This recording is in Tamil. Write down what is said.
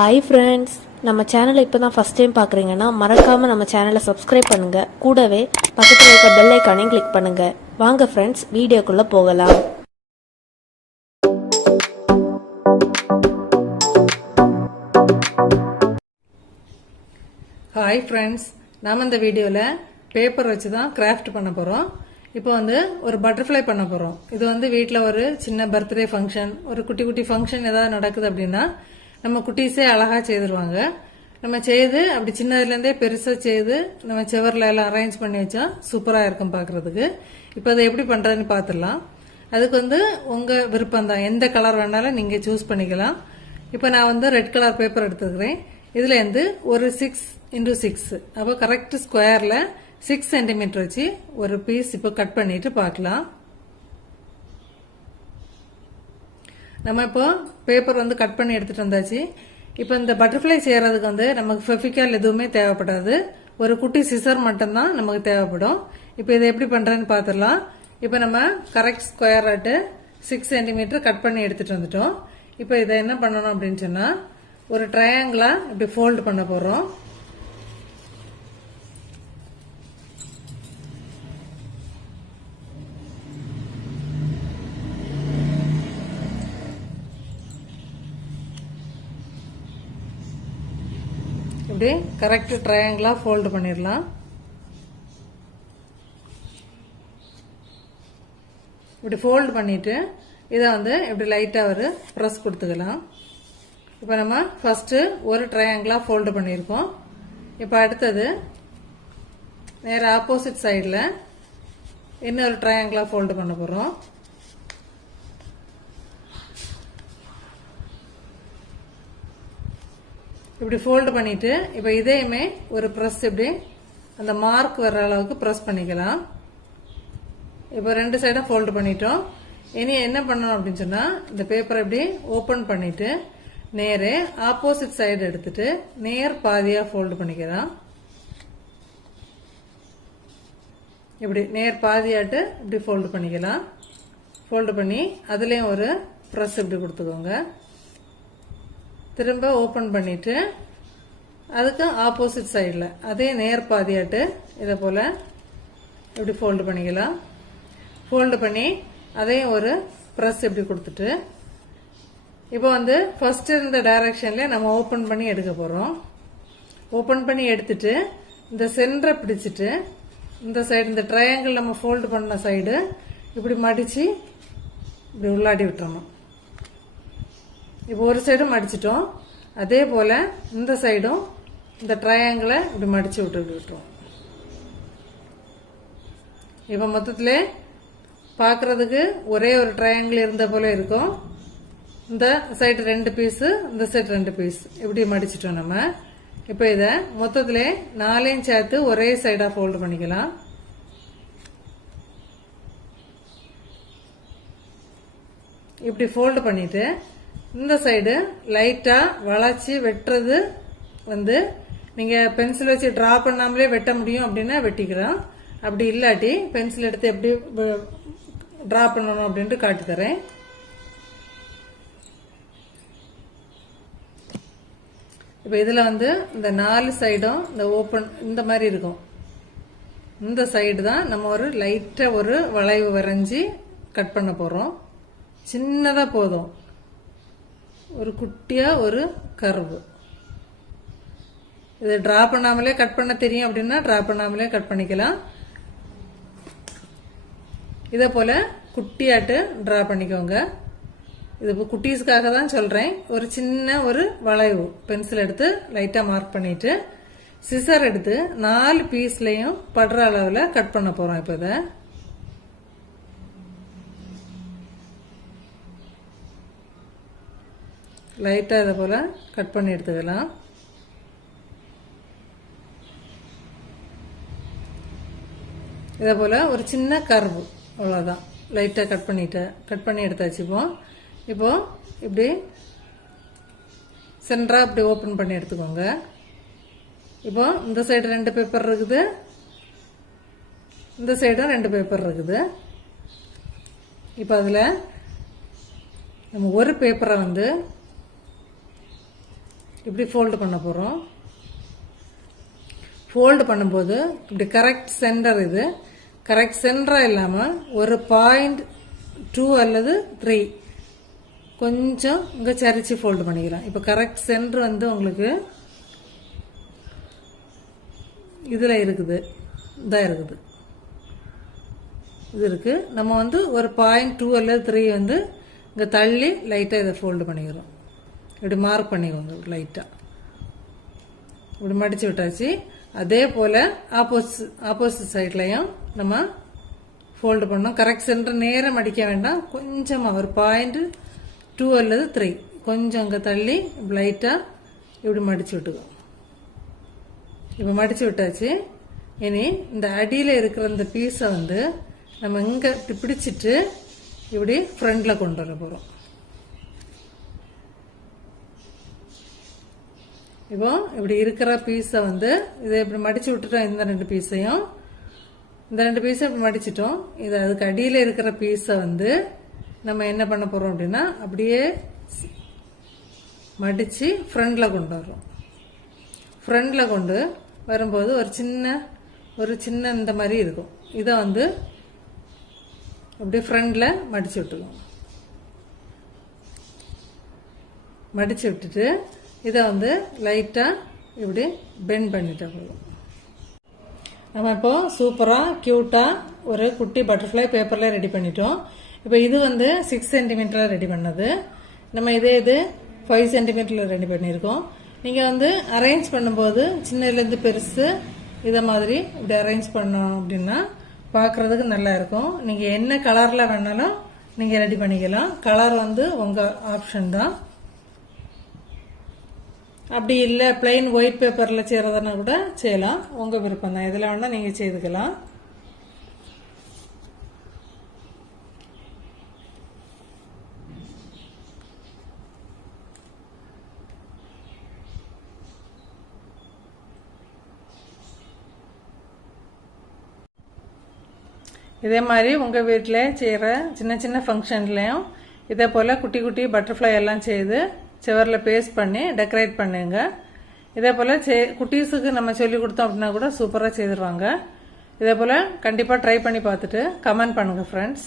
ஹாய் ஃப்ரெண்ட்ஸ், நம்ம சேனலை இப்போ தான் ஃபஸ்ட் டைம் பார்க்குறீங்கன்னா மறக்காமல் நம்ம சேனலை சப்ஸ்கிரைப் பண்ணுங்கள். கூடவே பக்கத்தில் இருக்க பெல் ஐக்கானையும் கிளிக் பண்ணுங்கள். வாங்க ஃப்ரெண்ட்ஸ், வீடியோக்குள்ளே போகலாம். ஹாய் ஃப்ரெண்ட்ஸ், நாம் இந்த வீடியோவில் பேப்பர் வச்சு தான் கிராஃப்ட் பண்ண போகிறோம். இப்போ ஒரு பட்டர்ஃப்ளை பண்ண போகிறோம். இது வீட்டில் ஒரு சின்ன பர்த்டே ஃபங்க்ஷன், ஒரு குட்டி குட்டி ஃபங்க்ஷன் ஏதாவது நடக்குது அப்படின்னா நம்ம குட்டீஸே அழகாக செய்திருவாங்க. நம்ம செய்து அப்படி சின்னதுலேருந்தே பெருசாக செய்து நம்ம செவரில் எல்லாம் அரேஞ்ச் பண்ணி வச்சா சூப்பராக இருக்கும் பார்க்குறதுக்கு. இப்போ அதை எப்படி பண்ணுறதுன்னு பார்த்துடலாம். அதுக்கு உங்கள் விருப்பம் தான், எந்த கலர் வேணாலும் நீங்கள் சூஸ் பண்ணிக்கலாம். இப்போ நான் ரெட் கலர் பேப்பர் எடுத்துக்கிறேன். இதுலேருந்து ஒரு 6x6, அப்போ கரெக்ட் ஸ்கொயரில் 6 சென்டிமீட்டர் வச்சு ஒரு பீஸ் இப்போ கட் பண்ணிட்டு பார்க்கலாம். நம்ம இப்போ பேப்பர் கட் பண்ணி எடுத்துட்டு வந்தாச்சு. இப்போ இந்த பட்டர்ஃப்ளை செய்யறதுக்கு நமக்கு ஃபெவிகால் எதுவுமே தேவைப்படாது. ஒரு குட்டி சிசர் மட்டும்தான் நமக்கு தேவைப்படும். இப்போ இதை எப்படி பண்றேன்னு பார்த்துடலாம். இப்போ நம்ம கரெக்ட் ஸ்கொயர் ஆட்டு 6 சென்டிமீட்டர் கட் பண்ணி எடுத்துட்டு வந்துட்டோம். இப்போ இதை என்ன பண்ணணும் அப்படின்னு சொன்னா ஒரு ட்ரையாங்கிளா இப்படி ஃபோல்டு பண்ண போறோம். இப்படி கரெக்ட் ட்ரையாங்கிளா ஃபோல்டு பண்ணிடலாம். இப்படி ஃபோல்டு பண்ணிட்டு இதை இப்படி லைட்டா ஒரு ப்ரெஸ் கொடுத்துக்கலாம். இப்போ நம்ம ஃபர்ஸ்ட் ஒரு ட்ரையாங்கிளா ஃபோல்டு பண்ணியிருக்கோம். இப்போ அடுத்தது நேர ஆப்போசிட் சைடில் இன்னொரு ட்ரையாங்கிளா ஃபோல்டு பண்ண போறோம். இப்படி ஃபோல்டு பண்ணிட்டு இப்போ இதையுமே ஒரு ப்ரெஸ் இப்படி அந்த மார்க் வர்ற அளவுக்கு ப்ரெஸ் பண்ணிக்கலாம். இப்போ ரெண்டு சைடும் ஃபோல்டு பண்ணிட்டோம். இனி என்ன பண்ணணும் அப்படின்னு சொன்னா இந்த பேப்பரை இப்படி ஓபன் பண்ணிட்டு நேரே ஆப்போசிட் சைடு எடுத்துட்டு நேர் பாதியா ஃபோல்டு பண்ணிக்கலாம். இப்படி நேர் பாதியாட்டு இப்படி ஃபோல்டு பண்ணிக்கலாம். ஃபோல்டு பண்ணி அதுலயும் ஒரு ப்ரெஸ் இப்படி கொடுத்துக்கோங்க. திரும்ப ஓபன் பண்ணிட்டு அதுக்கு ஆப்போசிட் சைடில் அதே நேர் பாதியாட்டு இதை போல இப்படி ஃபோல்டு பண்ணிக்கலாம். ஃபோல்டு பண்ணி அதையும் ஒரு ப்ரெஸ் இப்படி கொடுத்துட்டு இப்போ ஃபர்ஸ்ட் இருந்த டைரக்ஷன்ல நம்ம ஓபன் பண்ணி எடுக்க போறோம். ஓபன் பண்ணி எடுத்துட்டு இந்த சென்டரை பிடிச்சிட்டு இந்த சைடு இந்த ட்ரையாங்கிள் நம்ம ஃபோல்டு பண்ண சைடு இப்படி மடிச்சு இப்படி உள்ளாடி விட்டுறணும். இப்போ ஒரு சைடும் மடிச்சிட்டோம். அதே போல இந்த சைடும் இந்த ட்ரையாங்கிளை இப்படி மடிச்சு விட்டுருவோம். இப்போ மொத்தத்திலே பார்க்கறதுக்கு ஒரே ஒரு ட்ரையாங்கிள் இருந்த போல இருக்கும். இந்த சைடு 2 பீஸ், இந்த சைடு 2 பீஸ் இப்படி மடிச்சிட்டோம் நம்ம. இப்போ இதை மொத்தத்திலே 4 சேர்த்து ஒரே சைடா ஃபோல்டு பண்ணிக்கலாம். இப்படி ஃபோல்டு பண்ணிட்டு இந்த சைடு லைட்டா வளைச்சி வெட்டுறது நீங்க பென்சில் வச்சு டிரா பண்ணாமலே வெட்ட முடியும் அப்படின்னா வெட்டிக்கிறோம். அப்படி இல்லாட்டி பென்சில் எடுத்து எப்படி டிரா பண்ணணும் அப்படின்ட்டு காட்டி தரேன். இப்ப இதுல இந்த 4 சைடும் இந்த ஓபன் இந்த மாதிரி இருக்கும். இந்த சைடு தான் நம்ம ஒரு லைட்டா ஒரு வளைவு வரைஞ்சி கட் பண்ண போறோம். சின்னதா போதும், ஒரு குட்டியா ஒரு கர்வு. இது டிரா பண்ணாமலே கட் பண்ண தெரியும் அப்படின்னா டிரா பண்ணாமலே கட் பண்ணிக்கலாம். இதை போல குட்டியாட்டு டிரா பண்ணிக்கோங்க. இது குட்டீஸ்க்காக தான் சொல்றேன். ஒரு சின்ன ஒரு வளைவு பென்சில் எடுத்து லைட்டா மார்க் பண்ணிட்டு சிசர் எடுத்து 4 பீஸ்லயும் படுற அளவுல கட் பண்ண போறோம். இப்ப இதை லைட்டா இதை போல கட் பண்ணி எடுத்துக்கலாம். இதை போல ஒரு சின்ன கர்வு, அவ்வளவுதான். லைட்டா கட் பண்ணி எடுத்தாச்சுப்போம். இப்போ இப்படி சென்டரா இப்படி ஓபன் பண்ணி எடுத்துக்கோங்க. இப்போ இந்த சைடு 2 பேப்பர் இருக்குது, இந்த சைடும் 2 பேப்பர் இருக்குது. இப்போ அதுல நம்ம ஒரு பேப்பரை இப்படி ஃபோல்டு பண்ண போகிறோம். ஃபோல்டு பண்ணும்போது இப்படி கரெக்ட் சென்டர், இது கரெக்ட் சென்டராக இல்லாமல் ஒரு 0.2 அல்லது 3 கொஞ்சம் இங்கே சரிச்சு ஃபோல்டு பண்ணிக்கலாம். இப்போ கரெக்ட் சென்டர் வந்து உங்களுக்கு இதில் இருக்குது, இதாக இருக்குது, இது இருக்குது. நம்ம வந்து ஒரு 0.2 அல்லது 3 வந்து இங்கே தள்ளி லைட்டாக இதை ஃபோல்டு பண்ணிக்கிறோம். இப்படி மார்க் பண்ணிக்கோங்க லைட்டாக. இப்படி மடித்து விட்டாச்சு. அதே போல் ஆப்போசிட் சைட்லையும் நம்ம ஃபோல்டு பண்ணோம். கரெக்ட் சென்டர் நேரம் மடிக்க வேண்டாம், கொஞ்சமாக ஒரு 0.2 அல்லது 3 கொஞ்சம் அங்கே தள்ளி லைட்டாக இப்படி மடித்து விட்டுக்கோ. இப்போ மடித்து விட்டாச்சு. இனி இந்த அடியில் இருக்கிற இந்த பீஸை வந்து நம்ம இங்கே இப்படி பிடிச்சிட்டு இப்படி ஃப்ரண்டில் கொண்டு வர போகிறோம். இப்போ இப்படி இருக்கிற பீஸை வந்து இதை இப்படி மடித்து விட்டுட்டோம். இந்த 2 பீஸையும் இப்படி மடிச்சிட்டோம். இது அதுக்கு அடியில் இருக்கிற பீஸை வந்து நம்ம என்ன பண்ண போகிறோம் அப்படின்னா அப்படியே மடித்து ஃப்ரண்டில் கொண்டு வரோம். ஃப்ரண்டில் கொண்டு வரும்போது ஒரு சின்ன இந்த மாதிரி இருக்கும். இதை வந்து அப்படியே ஃப்ரண்டில் மடித்து விட்டுருவோம். மடித்து விட்டுட்டு இதை வந்து லைட்டாக இப்படி பெண்ட் பண்ணிட்டா போதும். நம்ம இப்போ சூப்பராக க்யூட்டாக ஒரு குட்டி பட்டர்ஃப்ளை பேப்பரில் ரெடி பண்ணிட்டோம். இப்போ இது வந்து 6 சென்டிமீட்டரில் ரெடி பண்ணது. நம்ம இது 5 சென்டிமீட்டரில் ரெடி பண்ணியிருக்கோம். நீங்கள் வந்து அரேஞ்ச் பண்ணும்போது சின்னதுலேருந்து பெருசு இதை மாதிரி இப்படி அரேஞ்ச் பண்ணோம் அப்படின்னா பார்க்குறதுக்கு நல்லா இருக்கும். நீங்கள் என்ன கலரில் வேணாலும் நீங்கள் ரெடி பண்ணிக்கலாம். கலர் வந்து உங்கள் ஆப்ஷன் தான். அப்படி இல்லை பிளெயின் ஒயிட் பேப்பரில் செய்கிறதுனா கூட செய்யலாம், உங்கள் விருப்பம் தான். இதில் வேணால் நீங்கள் செய்துக்கலாம். இதே மாதிரி உங்கள் வீட்டில் செய்கிற சின்ன ஃபங்க்ஷன்லேயும் இதே போல் குட்டி குட்டி பட்டர்ஃப்ளை எல்லாம் செய்து சுவரில் பேஸ்ட் பண்ணி டெக்கரேட் பண்ணுங்க. இதே போல் குட்டீஸுக்கு நம்ம சொல்லி கொடுத்தோம் அப்படின்னா கூட சூப்பராக செய்திருவாங்க. இதே போல் கண்டிப்பாக ட்ரை பண்ணி பார்த்துட்டு கமெண்ட் பண்ணுங்கள் ஃப்ரெண்ட்ஸ்.